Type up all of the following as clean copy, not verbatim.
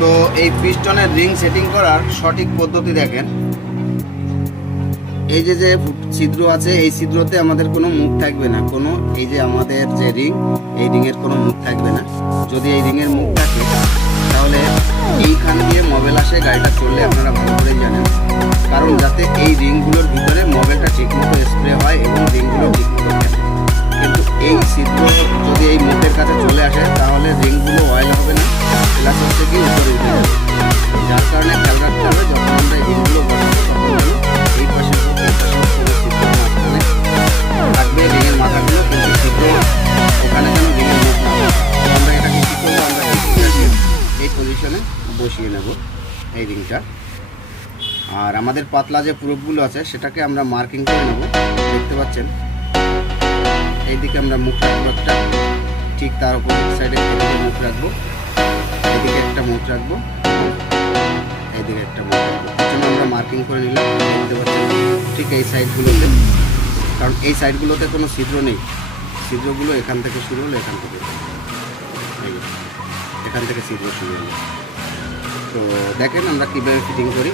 তো এই পিস্টনের ring setting করার সঠিক পদ্ধতি দেখেন। এই যে যে ছিদ্র আছে, এই ছিদ্রতে আমাদের কোনো মুখ থাকবে না, কোনো এই যে আমাদের যে রিং, এই রিংয়ের কোনো মুখ থাকবে না। যদি এই রিংয়ের মুখ থাকে তাহলে এইখান দিয়ে মোবাইল আসে, গাড়িটা চললে আপনারা ভালো করে জানেন। কারণ যাতে এই রিংগুলোর ভিতরে মোবাইলটা ঠিকমতো স্প্রে হয় এবং রিংগুলো ঠিকমতো থাকে। কিন্তু এই ছিদ্র যদি এই মুখের কাছে চলে আসে তাহলে রিংগুলো অয়েল হবে না, প্লাস হচ্ছে কি উপরে উঠে যাবে। যার কারণে খেয়াল রাখতে হবে যখন আমরা এই রিংগুলো বসাবো তখন যেন এই পাশে মাঝখানে থাকবে রিংয়ের মাথাগুলো, কিন্তু ছিদ্র ওখানে যেন রিংয়ের মুখ না হয়। তো আমরা এটাকে কী করবো, আমরা এই পজিশনে বসিয়ে নেব এই রিংটা। আর আমাদের পাতলা যে প্রুফগুলো আছে সেটাকে আমরা মার্কিং করে নেব। দেখতে পাচ্ছেন এইদিকে আমরা মুখ রাখবো একটা, ঠিক তার উপর সাইডে এদিকে মুখ রাখবো, এদিকে একটা মুখ রাখবো, এইদিকে একটা মুখ রাখবো। প্রথমে আমরা মার্কিং করে নিলাম। দেখতে পাচ্ছেন ঠিক এই সাইডগুলোতে, কারণ এই সাইডগুলোতে কোনো ছিদ্র নেই, ছিদ্রগুলো এখান থেকে শুরু হলো, এখান থেকে ছিদ্র শুরু হলো। তো দেখেন আমরা কীভাবে ফিটিং করি।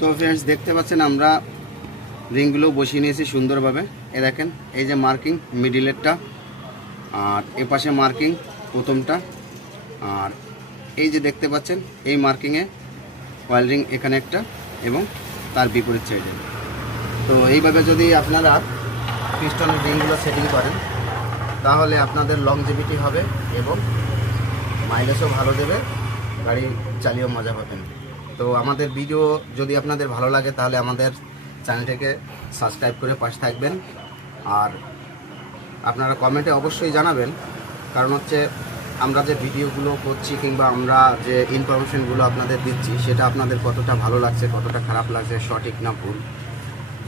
তো ফ্রেন্ডস দেখতে পাচ্ছেন আমরা রিংগুলো বসিয়ে নিয়েছি সুন্দরভাবে। এ দেখেন এই যে মার্কিং মিডিলেরটা, আর এ পাশে মার্কিং প্রথমটা, আর এই যে দেখতে পাচ্ছেন এই মার্কিংয়ে অয়েল রিং এখানে একটা এবং তার বিপরীত সাইডে। তো এইভাবে যদি আপনারা পিস্টনের রিংগুলো সেটিং করেন তাহলে আপনাদের লংজিভিটি হবে এবং মাইলেজও ভালো দেবে, গাড়ি চালিয়েও মজা পাবেন। তো আমাদের ভিডিও যদি আপনাদের ভালো লাগে তাহলে আমাদের চ্যানেলটাকে সাবস্ক্রাইব করে পাশে থাকবেন। আর আপনারা কমেন্টে অবশ্যই জানাবেন, কারণ হচ্ছে আমরা যে ভিডিওগুলো করছি কিংবা আমরা যে ইনফরমেশনগুলো আপনাদের দিচ্ছি সেটা আপনাদের কতটা ভালো লাগছে, কতটা খারাপ লাগছে, সঠিক না ভুল,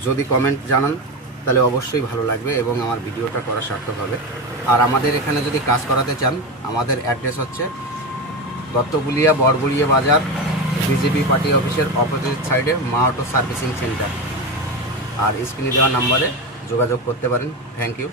যদি কমেন্ট জানান তাহলে অবশ্যই ভালো লাগবে এবং আমার ভিডিওটা করা সার্থক হবে। আর আমাদের এখানে যদি কাজ করাতে চান, আমাদের অ্যাড্রেস হচ্ছে দত্তগুলিয়া বড়গুলিয়া বাজার, বিজেপি পার্টি অফিসের অপোজিট সাইডে মা অটো সার্ভিসিং সেন্টার। আর স্ক্রিনে দেওয়া নাম্বারে যোগাযোগ করতে পারেন। Thank you.